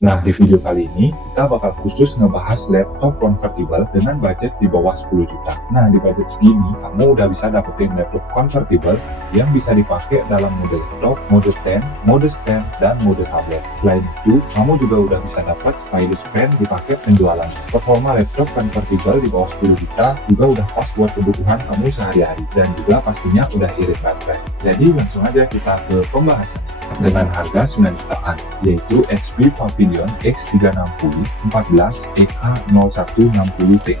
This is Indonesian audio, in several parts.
Nah, di video kali ini, kita bakal khusus ngebahas laptop convertible dengan budget di bawah 10 juta. Nah, di budget segini, kamu udah bisa dapetin laptop convertible yang bisa dipakai dalam mode laptop, mode stand, mode stand, dan mode tablet. Selain itu, kamu juga udah bisa dapat stylus pen di paket penjualan. Performa laptop convertible di bawah 10 juta juga udah pas buat kebutuhan kamu sehari-hari, dan juga pastinya udah irit baterai. Jadi, langsung aja kita ke pembahasan. Dengan harga 9 jutaan, yaitu HP Pavilion X360 14 EK0160 Ti.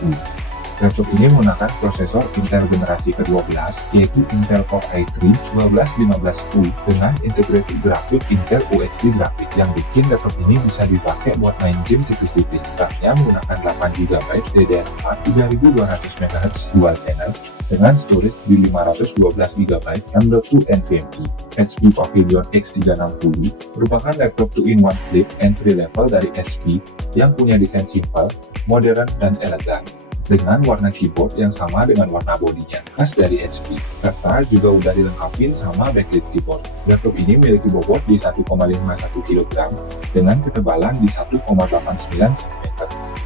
Laptop ini menggunakan prosesor Intel generasi ke-12, yaitu Intel Core i3 1215U dengan integrated grafik Intel UHD grafik, yang bikin laptop ini bisa dipakai buat main game tipis-tipis. RAM-nya menggunakan 8GB DDR4 3200 MHz dual channel dengan storage di 512GB M.2 NVMe. HP Pavilion X360 merupakan laptop 2-in-1 flip entry level dari HP yang punya desain simpel, modern, dan elegan, dengan warna keyboard yang sama dengan warna bodinya, khas dari HP, serta juga udah dilengkapi sama backlit keyboard. Laptop ini memiliki bobot di 1,51 kg dengan ketebalan di 1,89 cm.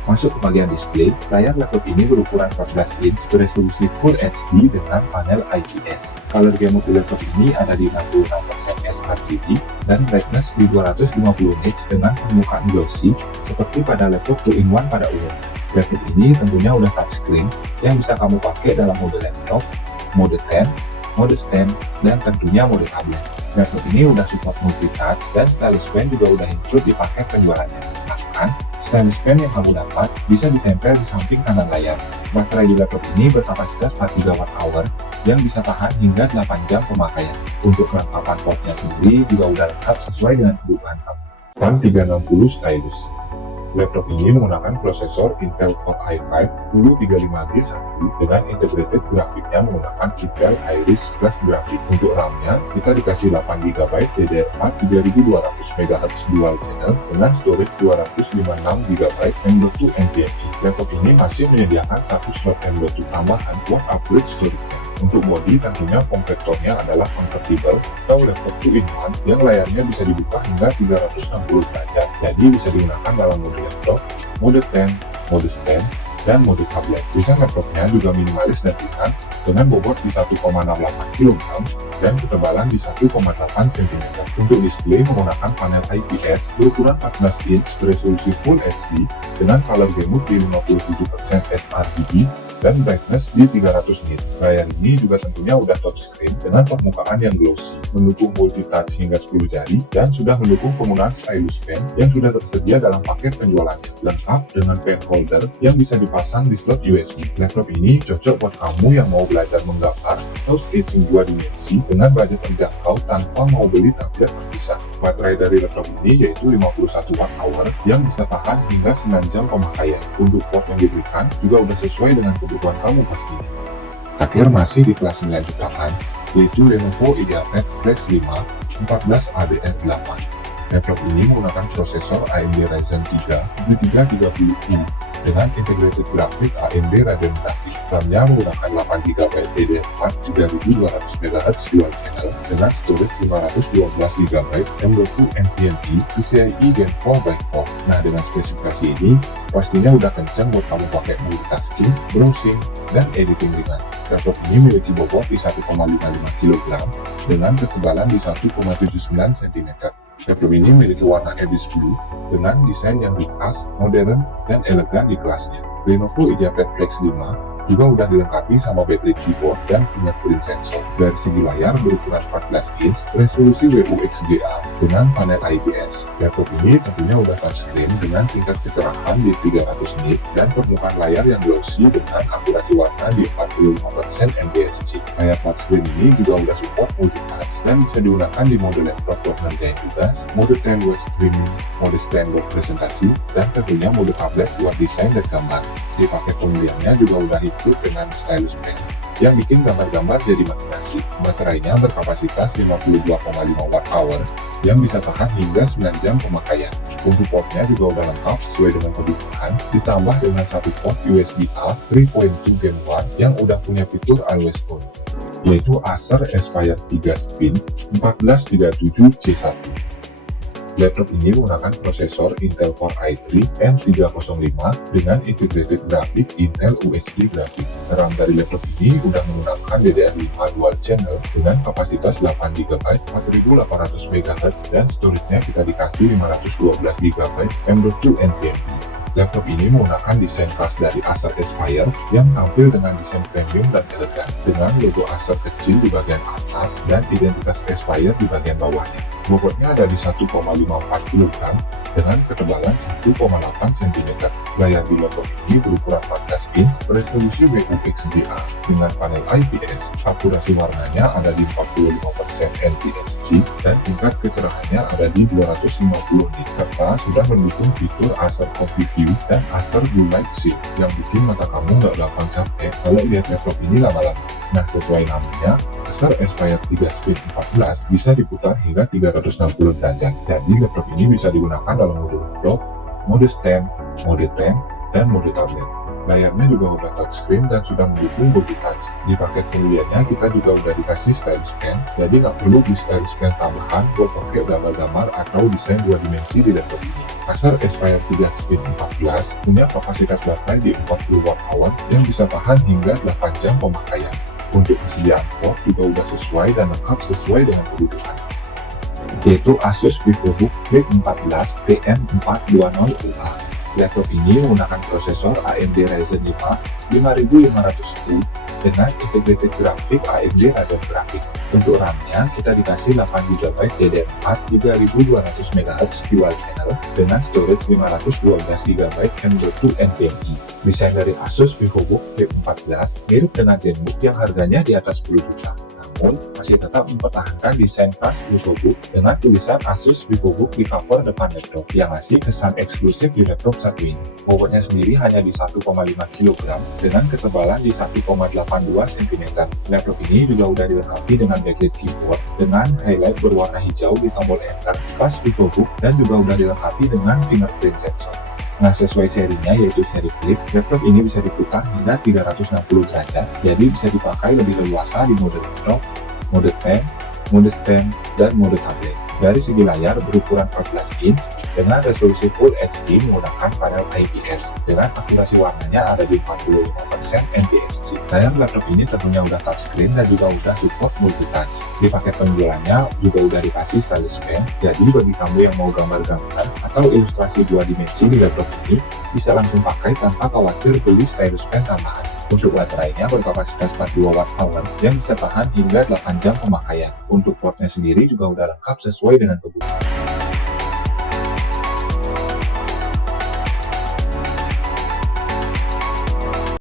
Masuk ke bagian display, layar laptop ini berukuran 14 inch beresolusi Full HD dengan panel IPS. Color gamut di laptop ini ada di 66% sRGB dan brightness di 250 nits dengan permukaan glossy seperti pada laptop 2-in-1 pada umumnya. Laptop ini tentunya udah touchscreen yang bisa kamu pakai dalam mode laptop, mode stand, mode stand, dan tentunya mode tablet. Laptop ini udah support multitouch dan stylus pen juga udah include di paket penjualannya. Bahkan, stylus pen yang kamu dapat bisa ditempel di samping kanan layar. Baterai di laptop ini berkapasitas 4 GWh yang bisa tahan hingga 8 jam pemakaian. Untuk kelengkapan portnya sendiri juga udah lengkap sesuai dengan kebutuhan kamu. Fan 360 stylus. Laptop ini menggunakan prosesor Intel Core i5 1035G1 dengan integrated grafiknya menggunakan Intel Iris Plus grafik. Untuk RAM-nya, kita dikasih 8GB DDR4 3200 MHz dual channel dengan storage 256GB M.2 NVMe. Laptop ini masih menyediakan satu slot M.2 tambahan buat upgrade storage-nya. Untuk bodi, tentunya form factor-nya adalah convertible atau laptop 2-in-1 yang layarnya bisa dibuka hingga 360 derajat. Jadi bisa digunakan dalam mode laptop, mode stand, mode stand, dan mode tablet. Desain laptopnya juga minimalis dan ringan dengan bobot di 1,68 kg dan ketebalan di 1,8 cm. Untuk display menggunakan panel IPS berukuran 14 inch beresolusi Full HD dengan color gamut di 57% sRGB dan brightness di 300 nit. Layar ini juga tentunya udah touchscreen dengan permukaan yang glossy, mendukung multitouch hingga 10 jari, dan sudah mendukung penggunaan stylus pen yang sudah tersedia dalam paket penjualannya, lengkap dengan pen holder yang bisa dipasang di slot USB. Laptop ini cocok buat kamu yang mau belajar menggambar atau sketching 2 dimensi dengan budget terjangkau tanpa mau beli tablet terpisah. Baterai dari laptop ini yaitu 51 Wh yang bisa tahan hingga 9 jam pemakaian. Untuk port yang diberikan juga udah sesuai dengan kebutuhan kamu pastinya. Akhir masih di kelas 9 jutaan, yaitu Lenovo IdeaPad Flex 5 14 ADR8. Laptop ini menggunakan prosesor AMD Ryzen 3 7330U dengan integrated grafik AMD Radeon Graphics. RAM-nya menggunakan 8GB DDR4 3200 MHz dual channel dengan storage 512GB M.2 NVMe PCIe Gen 4x4. Nah, dengan spesifikasi ini pastinya udah kencang buat kamu pakai multitasking, browsing, dan editing ringan. Laptop ini memiliki bobot di 1,55 kg dengan ketebalan di 1,79 cm. Laptop ini memiliki warna Abyss Blue dengan desain yang ringkas, modern, dan elegan di kelasnya. Lenovo IdeaPad Flex 5 juga udah dilengkapi sama backlit keyboard dan fingerprint sensor. Dari segi layar berukuran 14 inch, resolusi WUXGA dengan panel IPS. Laptop ini tentunya udah touchscreen dengan tingkat kecerahan di 300 nit dan permukaan layar yang glossy dengan akurasi warna di 45% NTSC. Layar touchscreen ini juga udah support multitouch dan bisa digunakan di mode laptop buat ngerjain tugas, mode stand buat streaming, mode stand buat presentasi, dan tentunya mode tablet buat desain dan gambar. Di paket pembeliannya juga udah ikut dengan stylus pen yang bikin gambar-gambar jadi makin asik. Baterainya berkapasitas 52,5 Wh yang bisa tahan hingga 9 jam pemakaian. Untuk portnya juga udah lengkap sesuai dengan kebutuhan, ditambah dengan satu port USB-A 3.2 Gen 1 yang udah punya fitur Always On, yaitu Acer Aspire 3 Spin 1437C1. Laptop ini menggunakan prosesor Intel Core i3 M305 dengan integrated grafik Intel UHD grafik. RAM dari laptop ini udah menggunakan DDR5 dual channel dengan kapasitas 8GB 4800 MHz dan storage-nya kita dikasih 512GB M.2 NVMe. Laptop ini menggunakan desain khas dari Acer Aspire yang tampil dengan desain premium dan elegan, dengan logo Acer kecil di bagian atas dan identitas Aspire di bagian bawahnya. Bobotnya ada di 1,54 kg dengan ketebalan 1,8 cm. Layar di laptop ini berukuran 14 inch, resolusi WUXDA dengan panel IPS. Akurasi warnanya ada di 45% NTSC dan tingkat kecerahannya ada di 250 nit, serta sudah mendukung fitur Acer Coffee View dan Acer Blue Light Shield yang bikin mata kamu nggak gampang capek kalau lihat laptop ini lama-lama. Nah, sesuai namanya, Acer Aspire 3 Speed 14 bisa diputar hingga 360 derajat. Jadi laptop ini bisa digunakan dalam mode laptop, mode stand, mode tab, dan mode tablet. Layarnya juga udah touchscreen dan sudah mendukung body touch. Di paket pembeliannya kita juga udah dikasih stylus pen, jadi nggak perlu di stylus pen tambahan buat pakai gambar-gambar atau desain 2 dimensi di laptop ini. Acer Aspire 3 Speed 14 punya kapasitas baterai di 40 Wh yang bisa tahan hingga 8 jam pemakaian. Untuk kesediaan port juga udah sesuai dan lengkap sesuai dengan kebutuhan, yaitu Asus VivoBook V14 TM420UA. Laptop ini menggunakan prosesor AMD Ryzen 5 5500U dengan integrated grafik AMD Radeon Graphic. Untuk RAM-nya kita dikasih 8GB DDR4 3200 MHz dual channel dengan storage 512GB M.2 NVMe. Desain dari Asus VivoBook V14 mirip dengan ZenBook yang harganya di atas 10 juta. Namun, masih tetap mempertahankan desain khas VivoBook dengan tulisan Asus VivoBook di cover depan laptop yang ngasih kesan eksklusif di laptop satu ini. Bobotnya sendiri hanya di 1,5 kg dengan ketebalan di 1,82 cm. Laptop ini juga udah dilengkapi dengan backlit keyboard dengan highlight berwarna hijau di tombol enter khas VivoBook dan juga udah dilengkapi dengan fingerprint sensor. Nah, sesuai serinya yaitu seri Flip, laptop ini bisa diputar hingga 360 derajat, jadi bisa dipakai lebih leluasa di mode laptop, mode tab, mode stand, dan mode tablet. Dari segi layar berukuran 14 inch dengan resolusi Full HD menggunakan panel IPS dengan akurasi warnanya ada di 45% NTSC. Layar laptop ini tentunya udah touchscreen dan juga udah support multitouch. Di paket penjualannya juga udah dikasih stylus pen, jadi bagi kamu yang mau gambar-gambar atau ilustrasi 2 dimensi di laptop ini bisa langsung pakai tanpa khawatir beli stylus pen tambahan. Untuk baterainya berkapasitas 42 Wh yang bisa tahan hingga 8 jam pemakaian. Untuk portnya sendiri juga udah lengkap sesuai dengan kebutuhan.